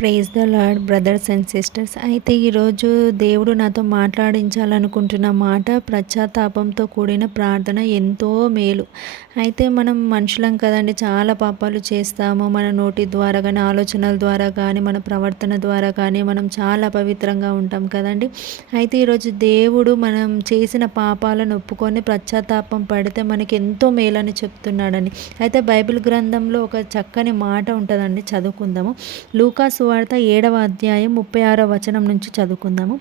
Praise the lord brothers and sisters అయితే ఈరోజు దేవుడు నాతో మాట్లాడించాలనుకుంటున్న మాట పశ్చాత్తాపంతో కూడిన ప్రార్థన ఎంతో మేలు. అయితే మనం మనుషులం కదండి చాలా పాపాలు చేస్తాము. మన నోటి ద్వారా కానీ ఆలోచనల ద్వారా కానీ మన ప్రవర్తన ద్వారా కానీ మనం చాలా పవిత్రంగా ఉంటాం కదండి. అయితే ఈరోజు దేవుడు మనం చేసిన పాపాలను ఒప్పుకొని పశ్చాత్తాపం పడితే మనకి ఎంతో మేలని చెప్తున్నాడని అయితే బైబిల్ గ్రంథంలో ఒక చక్కని మాట ఉంటుందండి చదువుకుందాము. లూకా సువార్త ఏడవ అధ్యాయం ముప్పై ఆరో వచనం నుంచి చదువుకుందాము.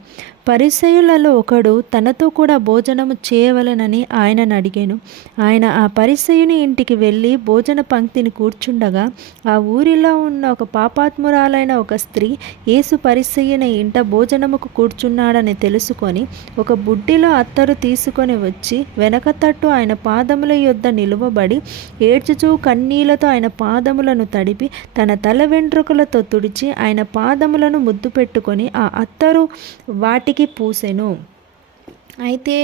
పరిసయులలో ఒకడు తనతో కూడా భోజనము చేయవలెనని ఆయనను అడిగాను. ఆయన ఆ పరిసయుని ఇంటికి వెళ్ళి భోజన పంక్తిని కూర్చుండగా ఆ ఊరిలో ఉన్న ఒక పాపాత్మురాలైన ఒక స్త్రీ యేసు పరిసయ్యని ఇంట భోజనముకు కూర్చున్నాడని తెలుసుకొని ఒక బుడ్డిలో అత్తరు తీసుకొని వచ్చి వెనక తట్టు ఆయన పాదముల యొద్ద నిలువబడి ఏడ్చుచూ కన్నీళ్ళతో ఆయన పాదములను తడిపి తన తల వెంట్రుకలతో తుడిచి ఆయన పాదములను ముద్దు పెట్టుకొని ఆ అత్తరు వాటికి పూసెను. అయితే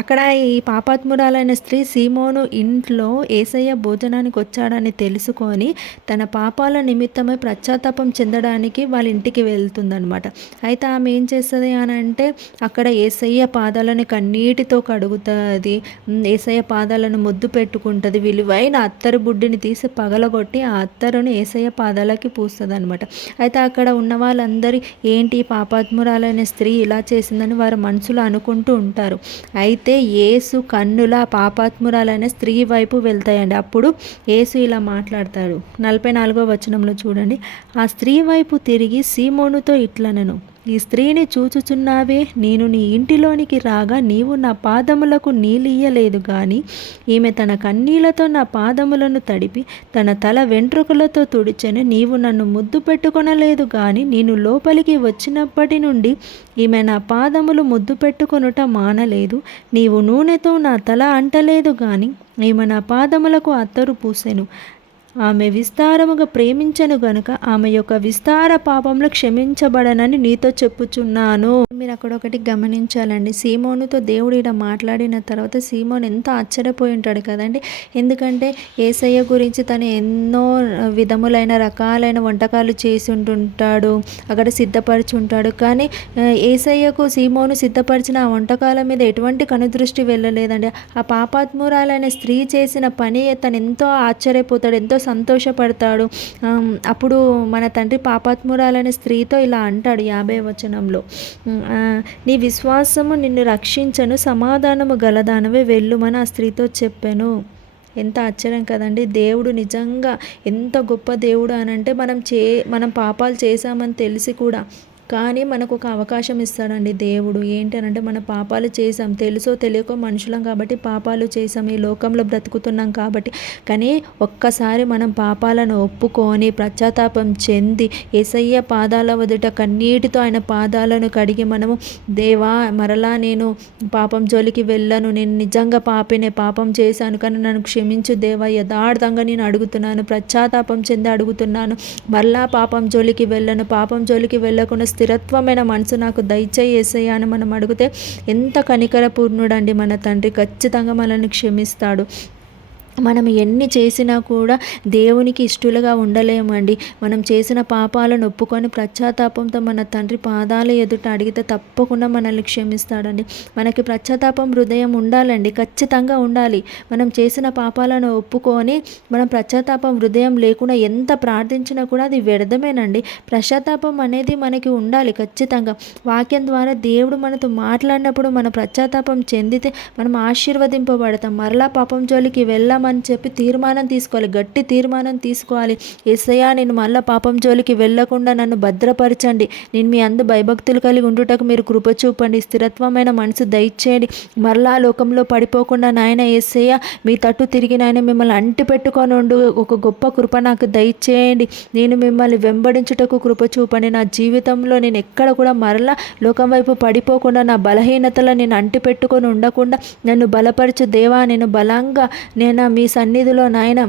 అక్కడ ఈ పాపాత్మురాలైన స్త్రీ సీమోను ఇంట్లో ఏసయ్య భోజనానికి వచ్చాడని తెలుసుకొని తన పాపాల నిమిత్తమై పశ్చాత్తాపం చెందడానికి వాళ్ళ ఇంటికి వెళ్తుందనమాట అయితే ఆమె ఏం చేస్తుంది అని అంటే అక్కడ ఏసయ్య పాదాలను కన్నీటితో కడుగుతుంది. ఏసయ్య పాదాలను ముద్దు పెట్టుకుంటుంది. విలువైన అత్తరు బుడ్డిని తీసి పగలగొట్టి ఆ అత్తరును ఏసయ్య పాదాలకి పూస్తుంది అనమాట అయితే అక్కడ ఉన్న వాళ్ళందరి ఏంటి పాపాత్మురాలైన స్త్రీ ఇలా చేసిందని వారు మనసులో అనుకుంటూ ఉంటారు. అయితే యేసు కన్నుల పాపాత్మురాలైన స్త్రీ వైపు వెళ్తాయండి. అప్పుడు యేసు ఇలా మాట్లాడతాడు. నలభై నాలుగో వచనంలో చూడండి. ఆ స్త్రీ వైపు తిరిగి సీమోనుతో ఇట్లనను. ఈ స్త్రీని చూచుచున్నావే నేను నీ ఇంటిలోనికి రాగా నీవు నా పాదములకు నీళ్ళియ్యలేదు గాని ఈమె తన కన్నీళ్ళతో నా పాదములను తడిపి తన తల వెంట్రుకలతో తుడిచెను నీవు నన్ను ముద్దు పెట్టుకొనలేదు గాని నేను లోపలికి వచ్చినప్పటి నుండి ఈమె నా పాదములు ముద్దు పెట్టుకొనుట మానలేదు నీవు నూనెతో నా తల అంటలేదు గాని ఈమె నా పాదములకు అత్తరు పూసెను. ఆమె విస్తారముగా ప్రేమించను గనుక ఆమె యొక్క విస్తార పాపంలో క్షమించబడనని నీతో చెప్పుచున్నాను. మీరు అక్కడ ఒకటి గమనించాలండి. సీమోనుతో దేవుడు ఇలా మాట్లాడిన తర్వాత సీమోన్ ఎంతో ఆశ్చర్యపోయి ఉంటాడు కదండి. ఎందుకంటే ఏసయ్య గురించి తను ఎన్నో విధములైన రకాలైన వంటకాలు చేసి ఉంటుంటాడు అక్కడ సిద్ధపరిచి ఉంటాడు కానీ ఏసయ్యకు సీమోను సిద్ధపరిచిన ఆ వంటకాల మీద ఎటువంటి కనుదృష్టి వెళ్ళలేదండి. ఆ పాపాత్మురాలైన స్త్రీ చేసిన పని తను ఎంతో ఆశ్చర్యపోతాడు ఎంతో సంతోషపడతాడు. అప్పుడు మన తండ్రి పాపాత్మురాలనే స్త్రీతో ఇలా అంటాడు యాభై వచనంలో. నీ విశ్వాసము నిన్ను రక్షించను సమాధానము గలదానవే వెళ్ళుమని ఆ స్త్రీతో చెప్పాను. ఎంత ఆశ్చర్యం కదండి. దేవుడు నిజంగా ఎంత గొప్ప దేవుడు అని అంటే మనం చే మనం పాపాలు చేశామని తెలిసి కూడా కానీ మనకు ఒక అవకాశం ఇస్తాడండి దేవుడు. ఏంటి అని అంటే మన పాపాలు చేసాం తెలుసో తెలియకో మనుషులం కాబట్టి పాపాలు చేసాం ఈ లోకంలో బ్రతుకుతున్నాం కాబట్టి. కానీ ఒక్కసారి మనం పాపాలను ఒప్పుకొని పశ్చాత్తాపం చెంది ఎసయ్య పాదాల వదుట కన్నీటితో ఆయన పాదాలను కడిగి మనము దేవా మరలా నేను పాపం జోలికి వెళ్ళను. నేను నిజంగా పాపినే పాపం చేశాను. కానీ నన్ను క్షమించు దేవా. యథార్థంగా నేను అడుగుతున్నాను. పశ్చాత్తాపం చెంది అడుగుతున్నాను. మరలా పాపం జోలికి వెళ్ళను. పాపం జోలికి వెళ్ళకుండా స్థిరత్వమైన మనసు నాకు దయచేసేయ అని మనం అడిగితే ఎంత కనికరపూర్ణుడండి మన తండ్రి ఖచ్చితంగా మనల్ని క్షమిస్తాడు. మనం ఎన్ని చేసినా కూడా దేవునికి ఇష్టలుగా ఉండలేమండి. మనం చేసిన పాపాలను ఒప్పుకొని పశ్చాత్తాపంతో మన తండ్రి పాదాల ఎదుట అడిగితే తప్పకుండా మనల్ని క్షమిస్తాడండి. మనకి పశ్చాత్తాపం హృదయం ఉండాలండి ఖచ్చితంగా ఉండాలి. మనం చేసిన పాపాలను ఒప్పుకొని మనం పశ్చాత్తాపం హృదయం లేకుండా ఎంత ప్రార్థించినా కూడా అది వ్యర్థమేనండి. పశ్చాత్తాపం అనేది మనకి ఉండాలి ఖచ్చితంగా. వాక్యం ద్వారా దేవుడు మనతో మాట్లాడినప్పుడు మన పశ్చాత్తాపం చెందితే మనం ఆశీర్వదింపబడతాం. మరలా పాపం జోలికి వెళ్ళామని అని చెప్పి తీర్మానం తీసుకోవాలి. గట్టి తీర్మానం తీసుకోవాలి. ఎస్ఐయా నేను మళ్ళా పాపం జోలికి వెళ్ళకుండా నన్ను భద్రపరచండి. నేను మీ అందు భయభక్తులు కలిగి ఉండుటకు మీరు కృప చూపండి. స్థిరత్వమైన మనసు దయచేయండి. మరలా లోకంలో పడిపోకుండా నాయన ఎస్ఐయ మీ తట్టు తిరిగి నాయన మిమ్మల్ని అంటి పెట్టుకొని ఉండు. ఒక గొప్ప కృప నాకు దయచేయండి. నేను మిమ్మల్ని వెంబడించుటకు కృప చూపండి. నా జీవితంలో నేను ఎక్కడ కూడా మరలా లోకం వైపు పడిపోకుండా నా బలహీనతలో నేను అంటి పెట్టుకొని ఉండకుండా నన్ను బలపరచు దేవా. నేను బలంగా నేను మీ సన్నిధిలో నాయన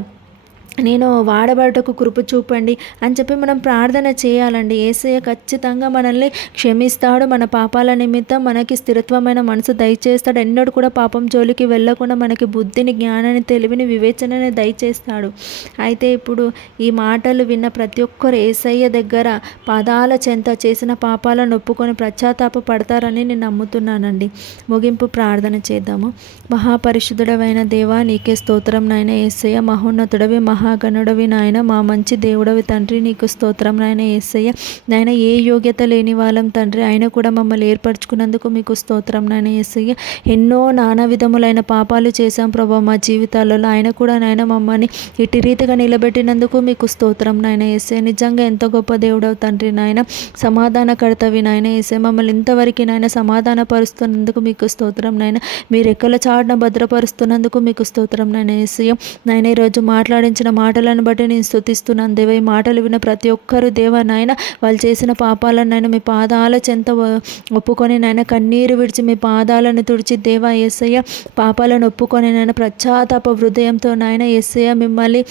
నేను వాడబడటకు కృప చూపండి అని చెప్పి మనం ప్రార్థన చేయాలండి. ఏసయ్య ఖచ్చితంగా మనల్ని క్షమిస్తాడు. మన పాపాల నిమిత్తం మనకి స్థిరత్వమైన మనసు దయచేస్తాడు. ఎన్నడూ కూడా పాపం జోలికి వెళ్ళకుండా మనకి బుద్ధిని జ్ఞానాన్ని తెలివిని వివేచనని దయచేస్తాడు. అయితే ఇప్పుడు ఈ మాటలు విన్న ప్రతి ఒక్కరు ఏసయ్య దగ్గర పాదాల చెంత చేసిన పాపాలను ఒప్పుకొని పశ్చాత్తాప పడతారని నేను నమ్ముతున్నానండి. ముగింపు ప్రార్థన చేద్దాము. మహాపరిశుద్ధుడమైన దేవా నీకే స్తోత్రం నాయన. ఏసయ్య మహోన్నతుడవి మహా మహాగణుడవి నాయన మా మంచి దేవుడవి తండ్రి నీకు స్తోత్రం నాయన ఏసయ్య. నాయన ఏ యోగ్యత లేని వాళ్ళం తండ్రి ఆయన కూడా మమ్మల్ని ఏర్పరచుకున్నందుకు మీకు స్తోత్రం నాయన ఏసయ్య. ఎన్నో నానా విధములైన పాపాలు చేశాం ప్రభా మా జీవితాలలో. ఆయన కూడా నాయన మమ్మల్ని ఇటు రీతిగా నిలబెట్టినందుకు మీకు స్తోత్రం నాయన ఏసే నిజంగా ఎంత గొప్ప దేవుడవు తండ్రి నాయన. సమాధాన కడతవి నాయన ఏసే మమ్మల్ని ఇంతవరకు నాయన సమాధాన పరుస్తున్నందుకు మీకు స్తోత్రం నాయన. మీరు ఎక్కల చాటున భద్రపరుస్తున్నందుకు మీకు స్తోత్రం నాయన ఏసయ్య. నాయన ఈరోజు మాట్లాడించిన మాటలను బట్టి నేను స్థుతిస్తున్నాను దేవ ఈ మాటలు విన్న ప్రతి ఒక్కరు దేవ నాయన వాళ్ళు చేసిన పాపాలను నాయన మీ పాదాల చెంత ఒప్పుకొని నాయన కన్నీరు విడిచి మీ పాదాలను తుడిచి దేవ ఏసయ్య పాపాలను ఒప్పుకొని నాయన ప్రచాతాప హృదయంతో నాయన ఏసయ్య మిమ్మల్ని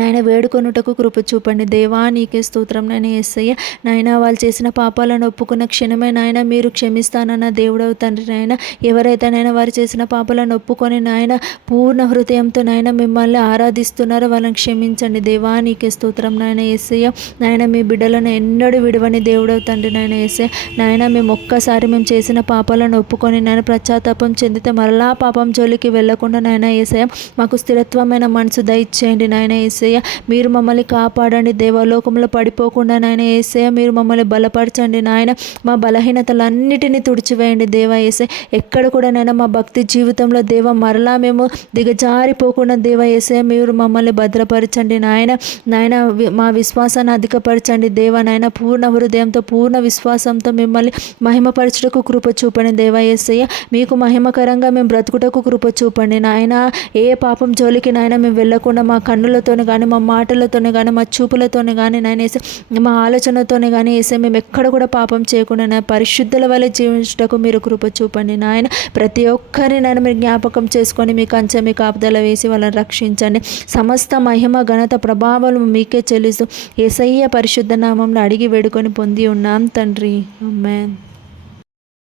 నాయన వేడుకొనుటకు కృప చూపండి. దేవా నీకే స్తోత్రం నాయన ఎస్సయ్య నాయన వాళ్ళు చేసిన పాపాలను ఒప్పుకున్న క్షణమే నాయన మీరు క్షమిస్తానన్న దేవుడవు తండ్రి నాయన. ఎవరైతే నాయన వారు చేసిన పాపాలను ఒప్పుకొని నాయన పూర్ణ హృదయంతో నాయన మిమ్మల్ని ఆరాధిస్తున్నారో వాళ్ళని క్షమించండి. దేవా నీకే స్తోత్రం నాయన ఎస్సయ్య నాయన మీ బిడ్డలను ఎన్నడూ విడవని దేవుడవు తండ్రి నాయన ఎస్సయ్య నాయన మేము ఒక్కసారి మేము చేసిన పాపాలను ఒప్పుకొని నాయన ప్రచాతాపం చెందితే మరలా పాపం జోలికి వెళ్ళకుండా నాయన ఏసయ్య. మాకు స్థిరత్వమైన మనసు దయచేయండి నాయన ఏసయ్య. ఏసయ్య మీరు మమ్మల్ని కాపాడండి దేవలోకంలో పడిపోకుండా నాయన ఏసయ్య మీరు మమ్మల్ని బలపరచండి నాయన. మా బలహీనతలన్నిటినీ తుడిచివేయండి దేవ ఏసయ్య. ఎక్కడ కూడా నాయన మా భక్తి జీవితంలో దేవ మరలా మేము దిగజారిపోకుండా దేవ ఏసయ్య మీరు మమ్మల్ని భద్రపరచండి నాయన. నాయన మా విశ్వాసాన్ని అధికపరచండి దేవ నాయన. పూర్ణ హృదయంతో పూర్ణ విశ్వాసంతో మిమ్మల్ని మహిమపరచుటకు కృప చూపండి దేవ ఏసయ్య. మీకు మహిమకరంగా మేము బ్రతుకుటకు కృప చూపండి నాయన. ఏ పాపం జోలికి నాయన మేము వెళ్ళకుండా మా కన్నులతోనే కానీ మా మాటలతోనే కానీ మా చూపులతోనే కానీ నాయన వేసే మా ఆలోచనతోనే కానీ వేసే మేము ఎక్కడ కూడా పాపం చేయకుండా నా పరిశుద్ధుల వల్ల జీవించటకు మీరు కృప చూపండి. నాయన ప్రతి ఒక్కరిని నన్ను మీరు జ్ఞాపకం చేసుకొని మీ కంచె మీ కాపుదల వేసి వాళ్ళని రక్షించండి. సమస్త మహిమ ఘనత ప్రభావాలు మీకే చెల్లిస్తూ ఏసయ్య పరిశుద్ధ నామంలో అడిగి వేడుకొని పొంది ఉన్నాం తండ్రి. అమ్మాన్